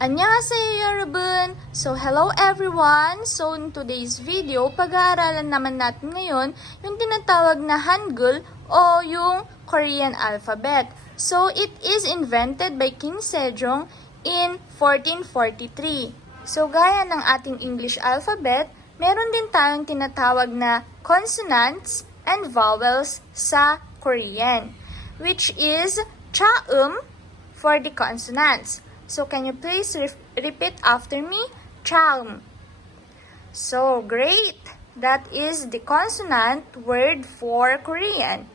Annyeonghaseyo 여러분! So hello everyone! So in today's video, pag-aaralan naman natin ngayon yung tinatawag na Hangul o yung Korean alphabet. So it is invented by King Sejong in 1443. So gaya ng ating English alphabet, meron din tayong tinatawag na consonants and vowels sa Korean, which is chaum for the consonants. So, can you please repeat after me? Chaum. So, great! That is the consonant word for Korean.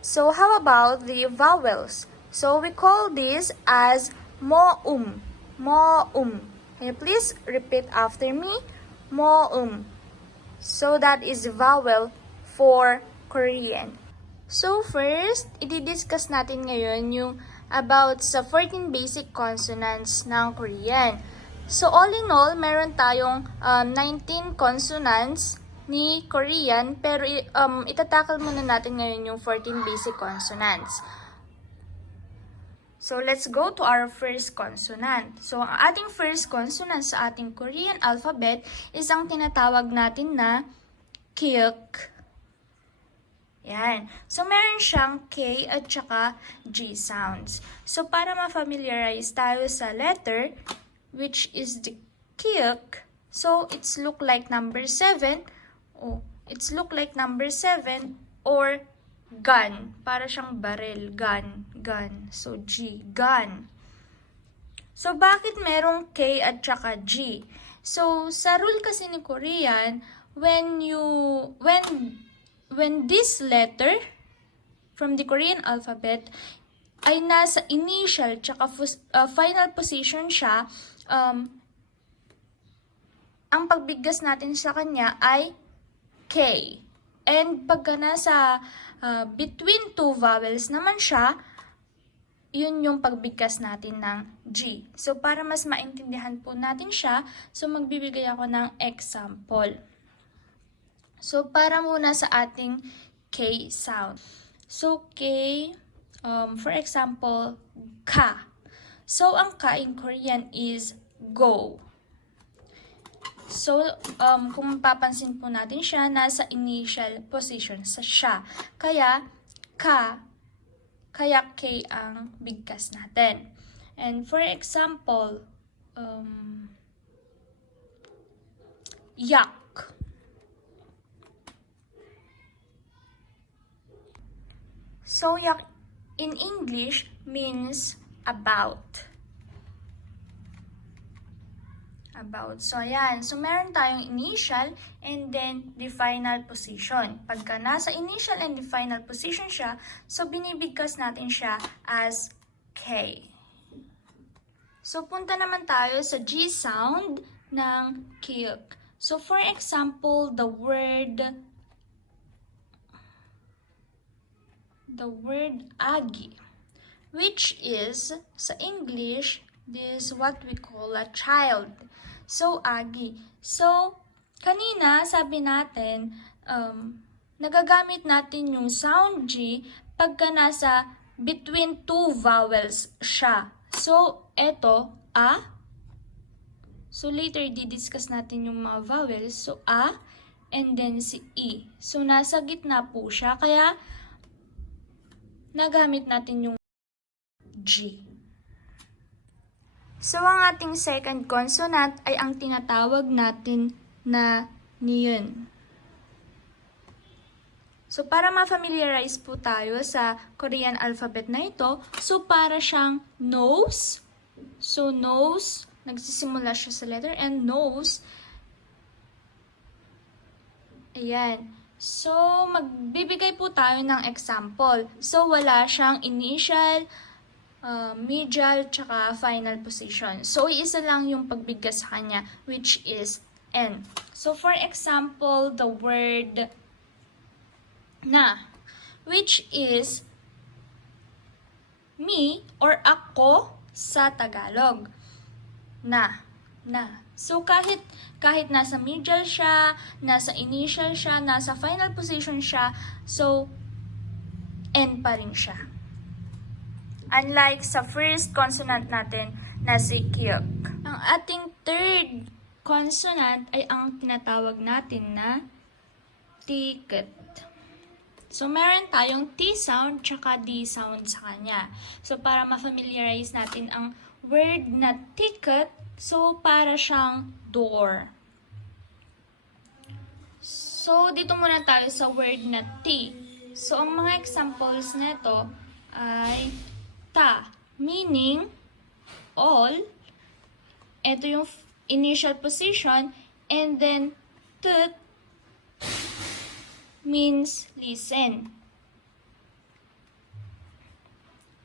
So, how about the vowels? So, we call this as moum. Moum. Can you please repeat after me? Moum. So, that is the vowel for Korean. So, first, i-discuss natin ngayon yung about sa 14 basic consonants ng Korean. So, all in all, meron tayong 19 consonants ni Korean, pero itatakal muna natin ngayon yung 14 basic consonants. So, let's go to our first consonant. So, ang ating first consonant sa ating Korean alphabet is ang tinatawag natin na kyuk. Yan. So, meron siyang K at saka G sounds. So, para ma-familiarize tayo sa letter, which is the kyuk, so, it's look like number 7. Oh, it's look like number 7 or gun. Para siyang baril. Gun. Gun. So, G. Gun. So, bakit merong K at saka G? So, sa rule kasi ni Korean, when this letter from the Korean alphabet ay nasa initial tsaka final position siya, ang pagbigkas natin sa kanya ay K. And pagka nasa between two vowels naman siya, yun yung pagbigkas natin ng G. So, para mas maintindihan po natin siya, so magbibigay ako ng example. So, para muna sa ating K sound. So, K, for example, ka. So, ang ka in Korean is go. So, kung mapapansin po natin siya, nasa initial position sa siya. Kaya, ka, kaya K ang bigkas natin. And for example, yak. So, yak in English means about. About. So, ayan. So, meron tayong initial and then the final position. Pagka nasa initial and the final position siya, so binibigkas natin siya as K. So, punta naman tayo sa G sound ng kyuk. So, for example, the word agi, which is, sa English, this what we call a child. So, agi. So, kanina, sabi natin, nagagamit natin yung sound G pagka nasa between two vowels siya. So, eto, a. So, later, di-discuss natin yung mga vowels. So, a, and then si e. So, nasa gitna po siya. Kaya, nagamit natin yung G. So, ang ating second consonant ay ang tinatawag natin na niyun. So, para ma-familiarize po tayo sa Korean alphabet na ito, so para siyang nose. So, nose, nagsisimula siya sa letter N, nose. Ayan. So, magbibigay po tayo ng example. So, wala siyang initial, medial, tsaka final position. So, isa lang yung pagbigkas sa kanya, which is N. So, for example, the word na, which is me or ako sa Tagalog. Na. So, kahit nasa medial siya, nasa initial siya, nasa final position siya, so, N pa rin siya. Unlike sa first consonant natin na si Kyuk. Ang ating third consonant ay ang tinatawag natin na ticket. So, meron tayong T sound tsaka D sound sa kanya. So, para ma-familiarize natin ang word na ticket, so, para siyang door. So, dito muna tayo sa word na T. So, ang mga examples nito ay ta, meaning all. Ito yung initial position. And then, tut means listen.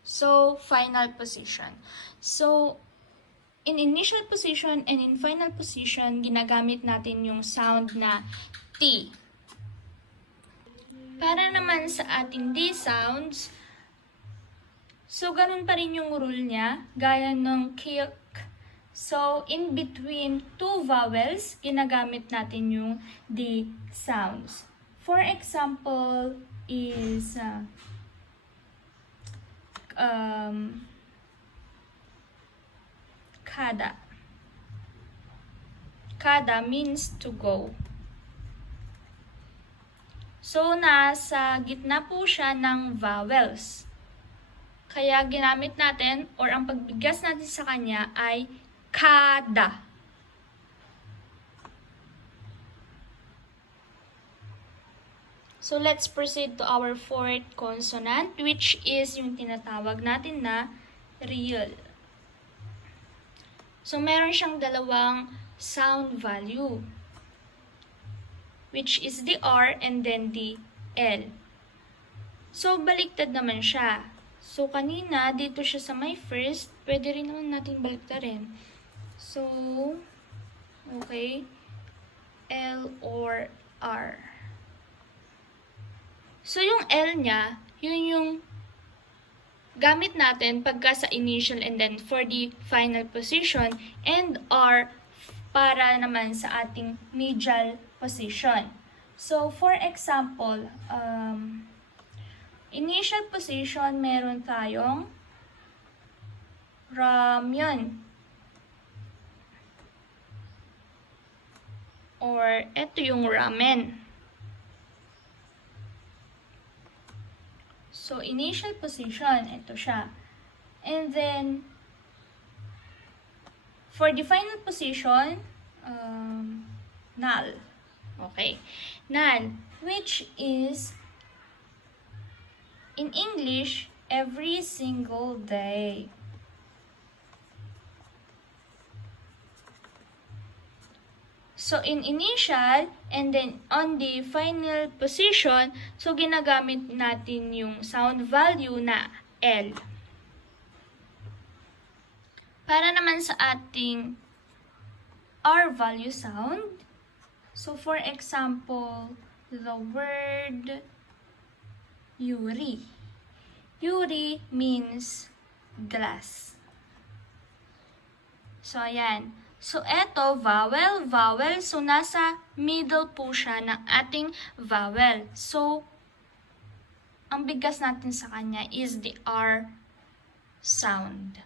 So, final position. So, in initial position and in final position, ginagamit natin yung sound na T. Para naman sa ating D sounds, so, ganun pa rin yung rule niya, gaya ng kyuk. So, in between two vowels, ginagamit natin yung D sounds. For example, is kada. Kada means to go. So, nasa gitna po siya ng vowels. Kaya ginamit natin, or ang pagbigkas natin sa kanya ay kada. So, let's proceed to our fourth consonant, which is yung tinatawag natin na real. So, meron siyang dalawang sound value, which is the R and then the L. So, baliktad naman siya. So, kanina, dito siya sa may first, pwede rin naman natin baliktarin. So, okay, L or R. So, yung L niya, yun yung gamit natin pagka sa initial and then for the final position, and R para naman sa ating medial position. So, for example, initial position, meron tayong ramyun. Or, eto yung ramen. So, initial position, ito siya. And then, for the final position, null. Okay. Null, which is, in English, every single day. So, in initial, and then on the final position, so ginagamit natin yung sound value na L. Para naman sa ating R value sound, so for example, the word yuri. Yuri means glass. So, ayan. So, eto, vowel, vowel. So, nasa middle po siya ng ating vowel. So, ang bigkas natin sa kanya is the R sound.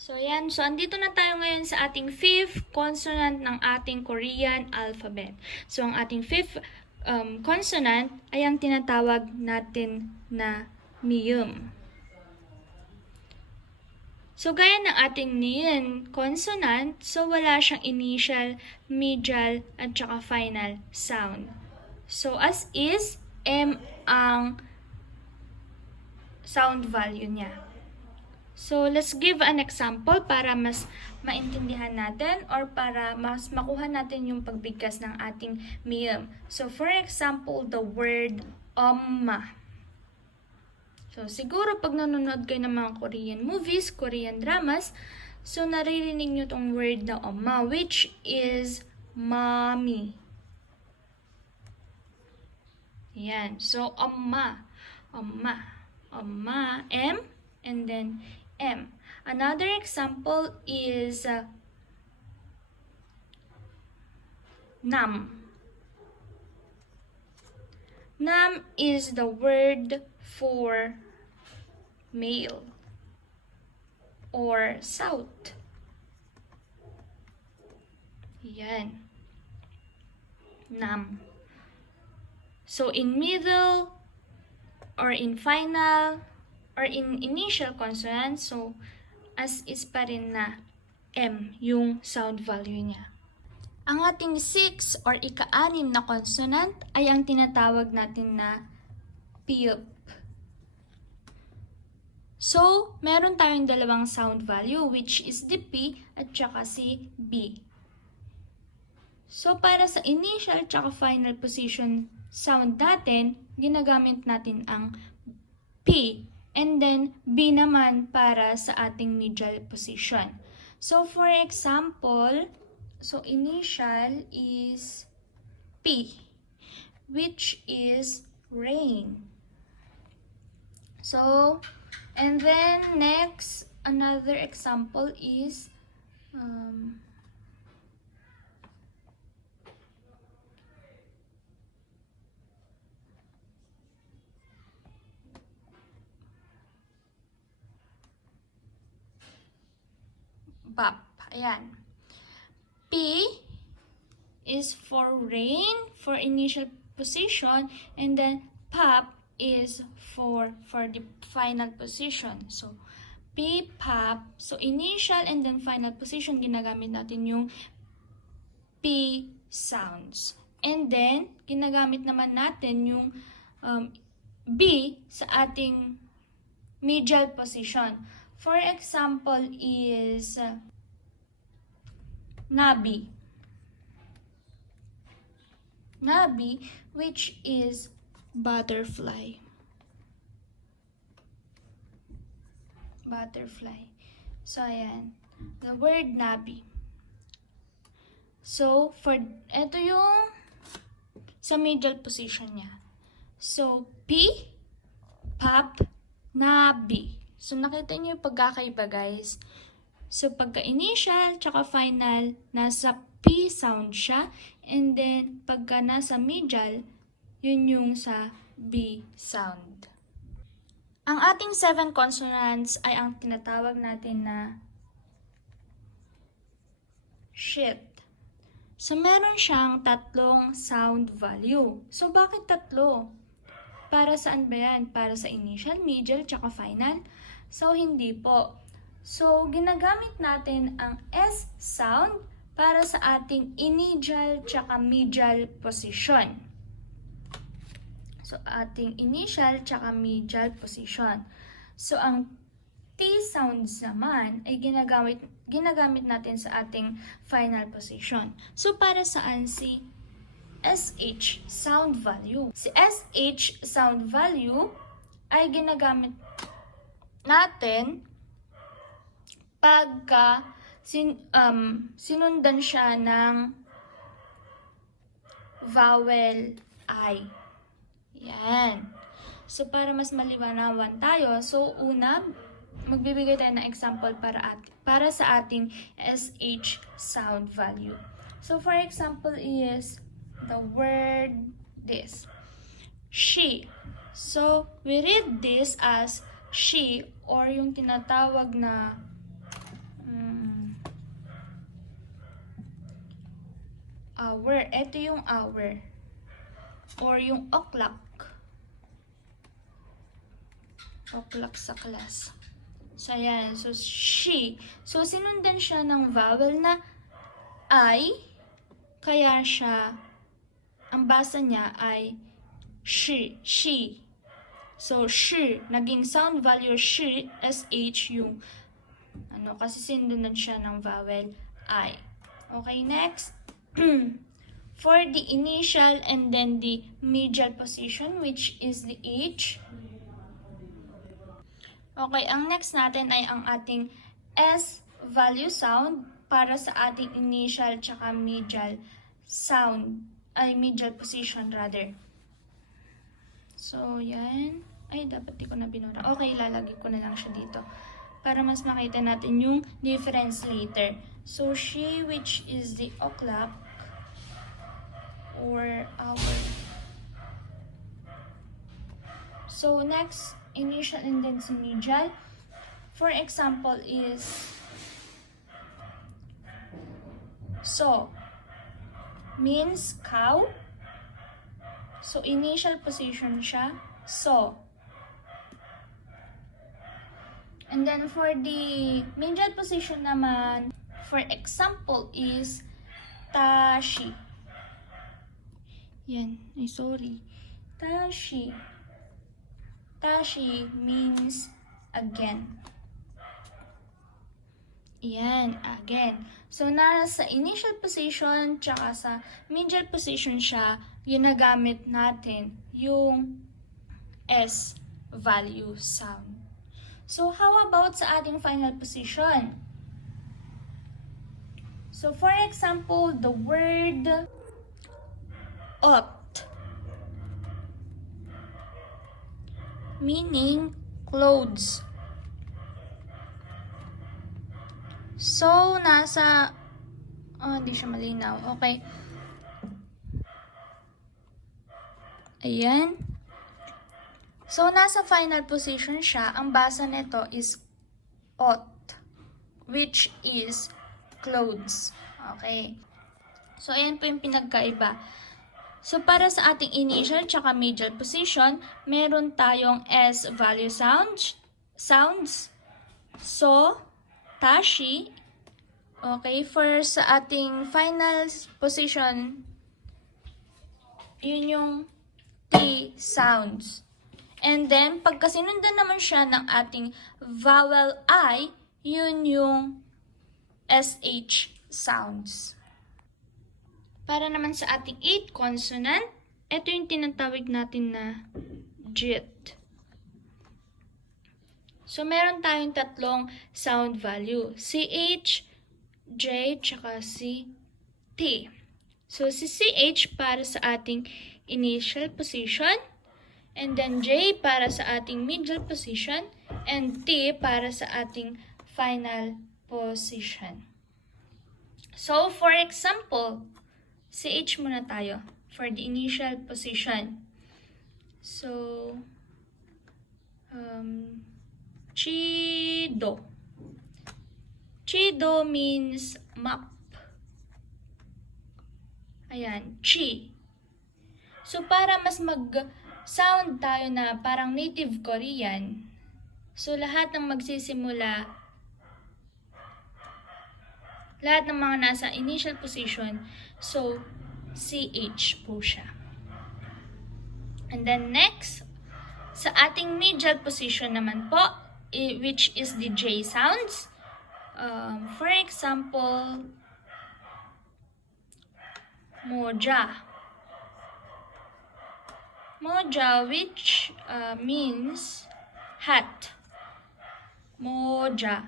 So, ayan. So, andito na tayo ngayon sa ating fifth consonant ng ating Korean alphabet. So, ang ating fifth consonant ay ang tinatawag natin na miyum. So, gaya ng ating niyan consonant, so wala siyang initial, medial, at saka final sound. So, as is, M ang sound value niya. So, let's give an example para mas maintindihan natin or para mas makuha natin yung pagbigkas ng ating miyum. So, for example, the word omma. So, siguro pag nanonood kayo ng mga Korean movies, Korean dramas, so naririnig nyo tong word na omma, which is mommy. Yan. So, omma. Omma. Omma. M. And then M. Another example is nam. Nam is the word for male or south. Yan. Nam. So, in middle, or in final, or in initial consonant, so, as is pa rin na M, yung sound value niya. Ang ating 6 or ika-6 na consonant ay ang tinatawag natin na PIP. So, meron tayong dalawang sound value which is the P at saka si B. So, para sa initial at final position sound natin, ginagamit natin ang P. And then, B naman para sa ating medial position. So, for example, so initial is P, which is rain. So, and then next, another example is BAP. Ayan. P is for rain, for initial position, and then PAP is for the final position. So, P, PAP. So, initial and then final position, ginagamit natin yung P sounds. And then, ginagamit naman natin yung B sa ating medial position. For example is Nabi. Nabi, which is butterfly. Butterfly. So, ayan. The word Nabi. So, ito yung sa medial position niya. So, P, PAP, Nabi. So, nakita niyo yung pagkakaiba, guys. So, pagka-initial, tsaka final, nasa P sound siya. And then, pagka nasa medial, yun yung sa B sound. Ang ating 7 consonants ay ang tinatawag natin na shit. So, meron siyang 3 sound value. So, bakit 3? Para saan ba yan? Para sa initial, medial, tsaka final? So, hindi po. So, ginagamit natin ang S sound para sa ating initial tsaka medial position. So, ating initial tsaka medial position. So, ang T sounds naman ay ginagamit natin sa ating final position. So, para saan si SH sound value? Si SH sound value ay ginagamit natin pagka sinundan siya ng vowel I. Yan. So, para mas maliwanawan tayo, so una, magbibigay tayo ng example para sa ating SH sound value. So, for example is the word this. She. So, we read this as she or yung tinatawag na hour. Ito yung hour. Or yung o'clock. O'clock sa class. So, ayan. So, she. So, sinundan siya ng vowel na I. Kaya siya, ang basa niya ay she. She. So, she. Naging sound value she, SH yung kasi sinundan siya ng vowel I. Okay, next. For the initial and then the medial position, which is the H. Okay, ang next natin ay ang ating S value sound para sa ating initial tsaka medial sound, ay medial position rather. So, yan. Ay, dapat di ko na binura. Okay, lalagay ko na lang siya dito para mas makita natin yung difference later. So, she, which is the o'clock or hour. So, next, initial and then medial. For example is so means cow. So initial position siya, so. And then for the middle position naman, for example is tashi. Yan, sorry. Tashi. Tashi means again. Yan, again. So, nasa initial position, tsaka sa middle position siya, ginagamit natin yung S value sound. So, how about sa ating final position? So, for example, the word ought, meaning clothes. So, nasa, hindi siya malinaw. Okay. Ayan. So, nasa final position siya. Ang basa nito is ought, which is clothes. Okay. So, ayan po yung pinagkaiba. So, para sa ating initial tsaka middle position, meron tayong S value sounds. So, tashi. Okay, for sa ating final position, yun yung T sounds. And then, pagka sinundan naman siya ng ating vowel I, yun yung SH sounds. Para naman sa ating 8 consonant, ito yung tinatawag natin na JIT. So, meron tayong tatlong sound value. CH, J, tsaka si T. So, si CH para sa ating initial position, and then J para sa ating middle position, and T para sa ating final position. So, for example, CH muna tayo for the initial position. So, chido. Chido means map. Ayan, chi. So, para mas mag-sound tayo na parang native Korean, so lahat ng magsisimula, lahat ng mga nasa initial position, so, CH po siya. And then next, sa ating middle position naman po, which is the J sounds. For example, moja. Moja, which means hat. Moja.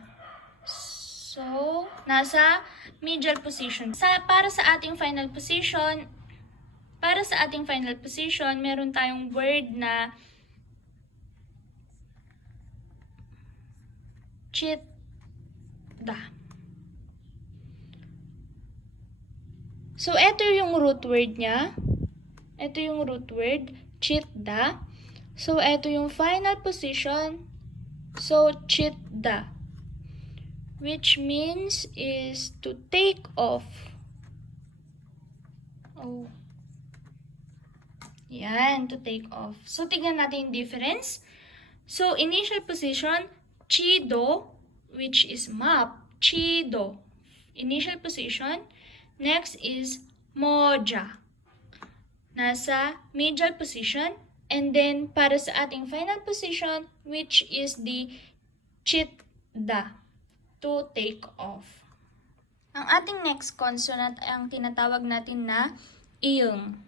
So, nasa middle position. Para sa ating final position, meron tayong word na chitda. So, ito yung root word niya. Ito yung root word, chitda. So, ito yung final position. So, chitda, which means is to take off. Oh. Yan, to take off. So, tignan natin yung difference. So, initial position, chido, which is map, chido. Initial position. Next is moja. Nasa middle position. And then, para sa ating final position, which is the chitda, to take off. Ang ating next consonant ay ang tinatawag natin na inyong.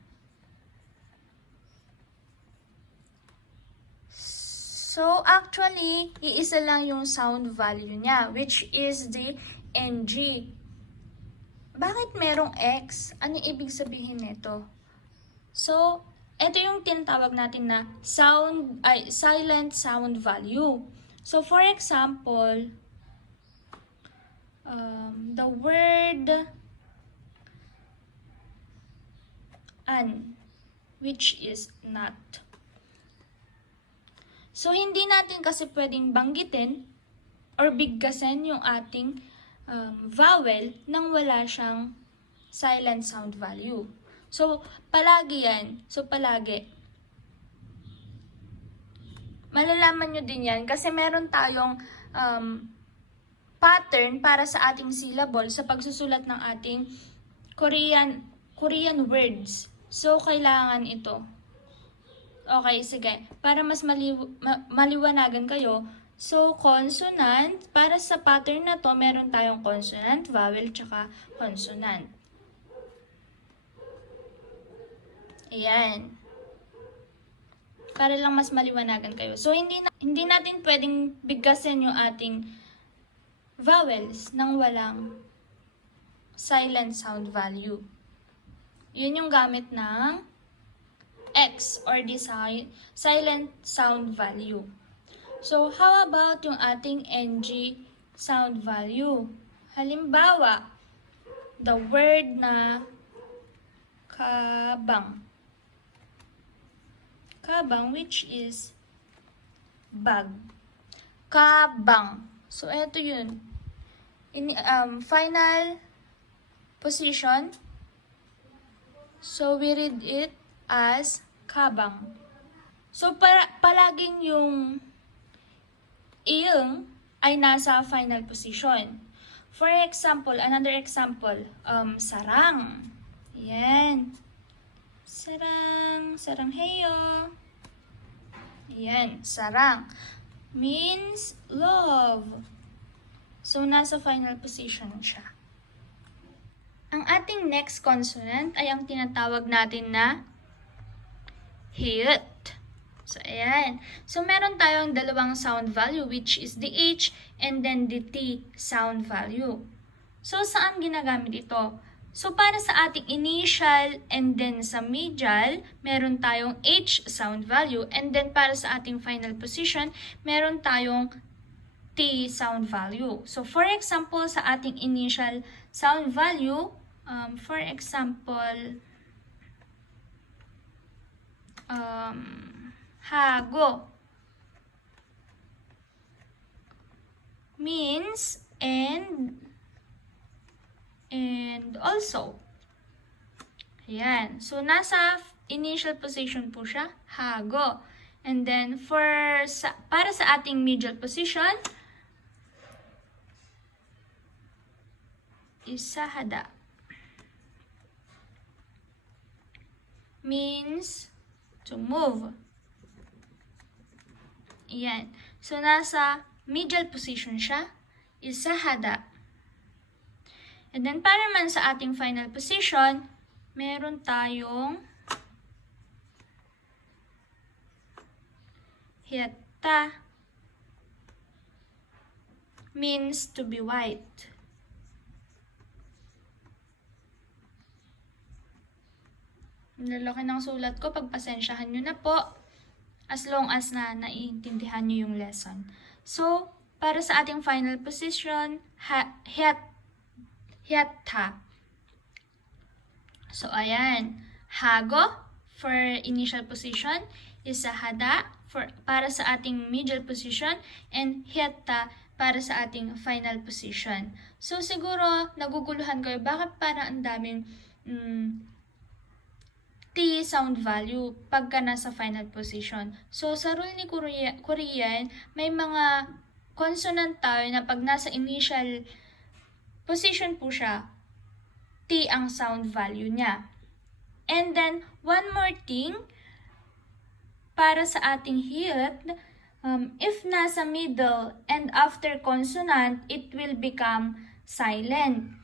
So, actually, iisa lang yung sound value niya, which is the NG. Bakit merong X? Ano ibig sabihin nito? So, ito yung tinatawag natin na silent sound value. So, for example, the word an, which is not. So, hindi natin kasi pwedeng banggitin or bigkasin yung ating vowel nang wala siyang silent sound value. So, palagi yan. So, palagi. Malalaman nyo din yan kasi meron tayong pattern para sa ating syllable sa pagsusulat ng ating Korean words. So, kailangan ito. Okay, sige. Para mas maliwanagan kayo, so, consonant, para sa pattern na to, meron tayong consonant, vowel, tsaka consonant. Ayan. Para lang mas maliwanagan kayo. So, hindi natin pwedeng bigkasin yung ating vowels nang walang silent sound value. Yun yung gamit ng X or the silent sound value. So, how about yung ating NG sound value? Halimbawa, the word na kabang. Kabang, which is bag. Kabang. So, eto yun. Final position. So, we read it as kabang. So, palaging yung inyong ay nasa final position. For example, another example, sarang. Yan. Sarang, sarangheyo. Yan, sarang. Means love. So, nasa final position siya. Ang ating next consonant ay ang tinatawag natin na hit. So, ayan. So, meron tayong dalawang sound value which is the H and then the T sound value. So, saan ginagamit ito? So, para sa ating initial and then sa medial, meron tayong H sound value. And then, para sa ating final position, meron tayong T sound value. So, for example, sa ating initial sound value, for example, hago means and also. Ayan. So, nasa initial position po siya, hago. And then, para sa ating medial position, isahada. Means to move. Ayan. So, nasa medial position siya, isahada. And then, para man sa ating final position, meron tayong hieta. Means to be white. Lalaki ng sulat ko, pagpasensyahan nyo na po. As long as na naiintindihan nyo yung lesson. So, para sa ating final position, hieta. So, ayan. Hago for initial position, isahada para sa ating medial position, and hieta para sa ating final position. So, siguro, naguguluhan kayo, bakit parang ang daming T sound value pagka nasa final position. So, sa rule ni Korean, may mga consonant tayo na pag nasa initial position po siya, T ang sound value niya. And then, one more thing, para sa ating hit, if nasa middle and after consonant, it will become silent.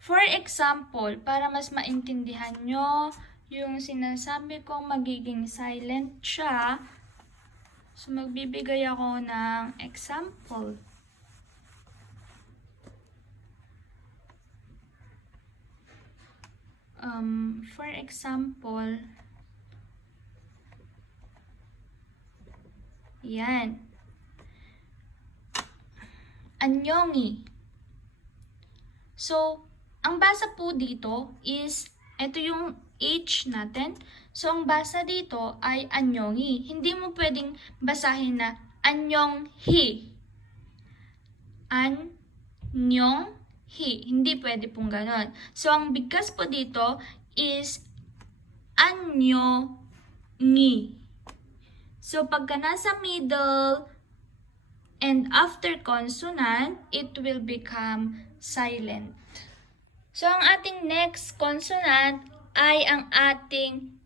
For example, para mas maintindihan nyo yung sinasabi kong magiging silent siya, so magbibigay ako ng example. For example, yan. Anyongi. So, ang basa po dito is, ito yung H natin. So, ang basa dito ay anyongi. Hindi mo pwedeng basahin na Anyong hi. Anyong hi. Hindi pwede pong ganon. So, ang bigkas po dito is anyo ngi. So, pagka nasa middle and after consonant, it will become silent. So, ang ating next consonant ay ang ating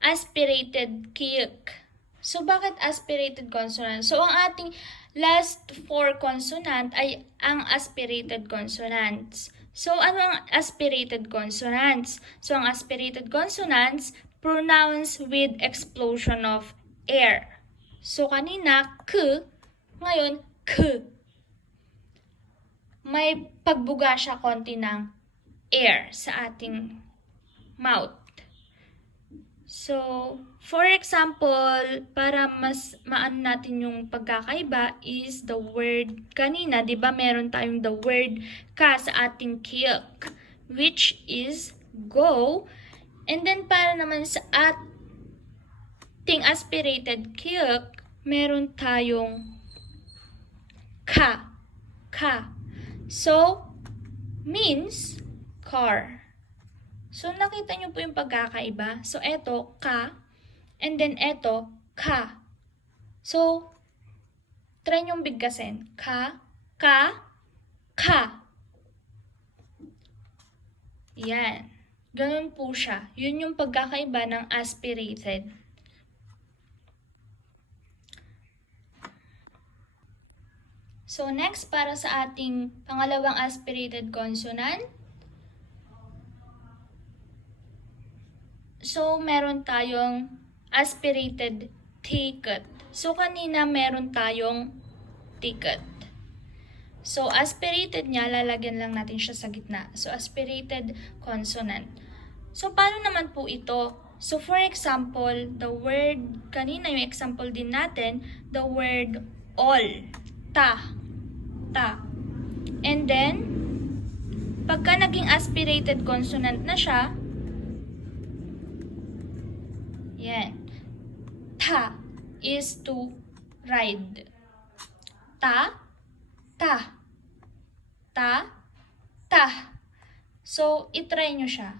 aspirated kyuk. So, bakit aspirated consonant? So, ang ating last four consonant ay ang aspirated consonants. So, ano ang aspirated consonants? So, ang aspirated consonants, pronouns with explosion of air. So, kanina, k, ngayon, k. May pagbuga siya konti ng air sa ating mouth. So, for example, para mas maano natin yung pagkakaiba is the word kanina, 'di ba? Meron tayong the word ka sa ating kyuk, which is go. And then para naman sa ating aspirated kyuk, meron tayong ka. So, means car. So, nakita nyo po yung pagkakaiba. So, eto, ka. And then, eto, ka. So, try nyong bigkasin. Ka. Yan. Ganun po siya. Yun yung pagkakaiba ng aspirated. So, next, para sa ating pangalawang aspirated consonant. So, meron tayong aspirated ticket. So, kanina meron tayong ticket. So, aspirated niya, lalagyan lang natin siya sa gitna. So, aspirated consonant. So, paano naman po ito? So, for example, the word, kanina yung example din natin, the word all. Ta. And then, pagka naging aspirated consonant na siya, yan. Ta is to ride. Ta. So, itry nyo siya.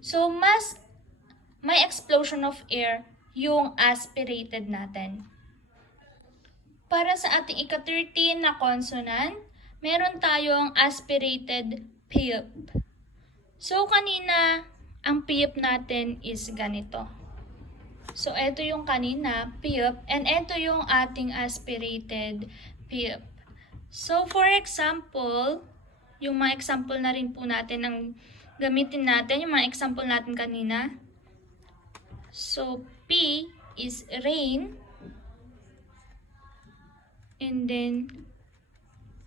So, mas may explosion of air yung aspirated natin. Para sa ating ika-13 na consonant, meron tayong aspirated pip. So, kanina, ang pip natin is ganito. So, ito yung kanina, pip, and ito yung ating aspirated pip. So, for example, yung mga example na rin po natin ang gamitin natin, yung mga example natin kanina. So, P is rain, and then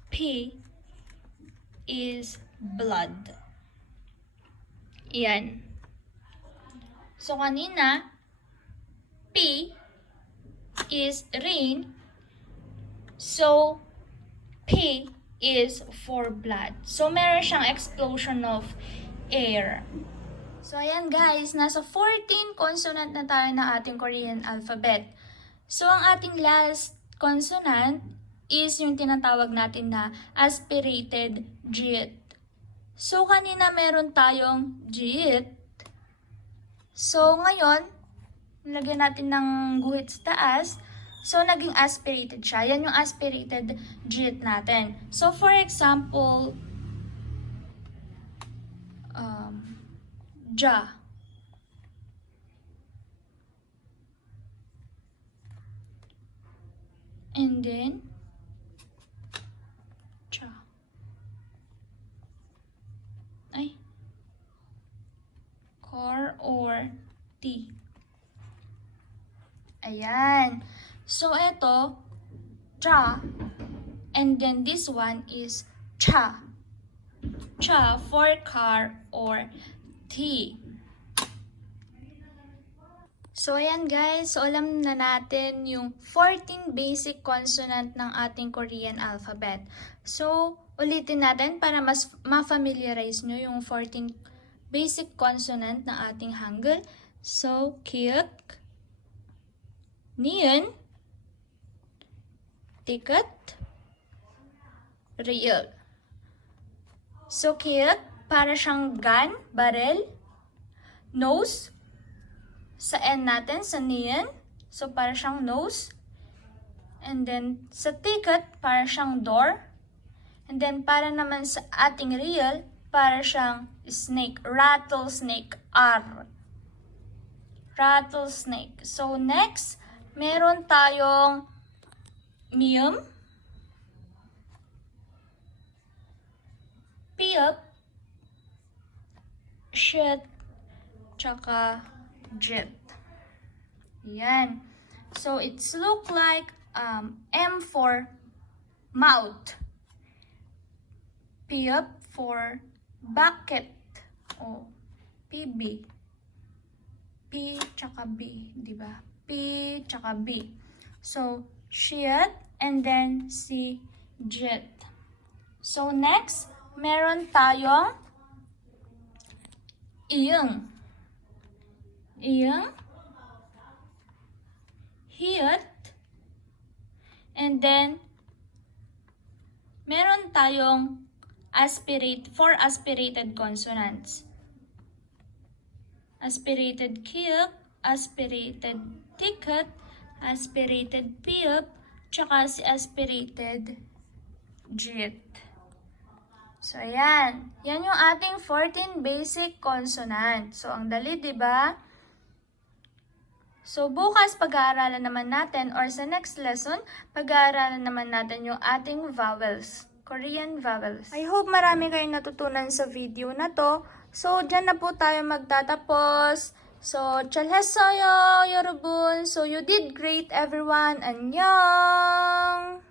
P is blood. Yan. So, kanina, P is rain. So, P is for blood. So, meron siyang explosion of air. So, ayan guys, nasa 14 consonant na tayo ng ating Korean alphabet. So, ang ating last consonant is yung tinatawag natin na aspirated jit. So, kanina meron tayong jit. So, ngayon, lagyan natin ng guhit sa taas. So, naging aspirated siya. Yan yung aspirated jit natin. So, for example, ja. And then, cha. Ay. Car or T. Ayan. So, ito, cha. And then, this one is cha. Cha for car or T. So, ayan guys. So, alam na natin yung 14 basic consonant ng ating Korean alphabet. So, ulitin natin para mas ma-familiarize nyo yung 14 basic consonant ng ating Hangul. So, kyuk, niyon, ticket, real. So, kit, para siyang gun, barrel. Nose, sa end natin, sa niyon. So, para siyang nose. And then, sa ticket, para siyang door. And then, para naman sa ating real, para siyang snake, rattlesnake, R. Rattlesnake. So, next, meron tayong miyum, piyup, shit, tsaka jet. Yan. So, it's look like M for mouth. Piyup for bucket. O, PB. P tsaka B, di ba? P tsaka B. So, shit, and then si jet. So, next, meron tayong inyong. Inyong, hiyat, and then, meron tayong four aspirated consonants. Aspirated kiyuk, aspirated ticket, aspirated piyup, tsaka si aspirated jet. So, ayan. Yan yung ating 14 basic consonant. So, ang dali, di ba? So, bukas pag-aaralan naman natin or sa next lesson, pag-aaralan naman natin yung ating vowels. Korean vowels. I hope marami kayong natutunan sa video na to. So, dyan na po tayo magtatapos. So, 잘했어요, 여러분. So, you did great, everyone. 안녕!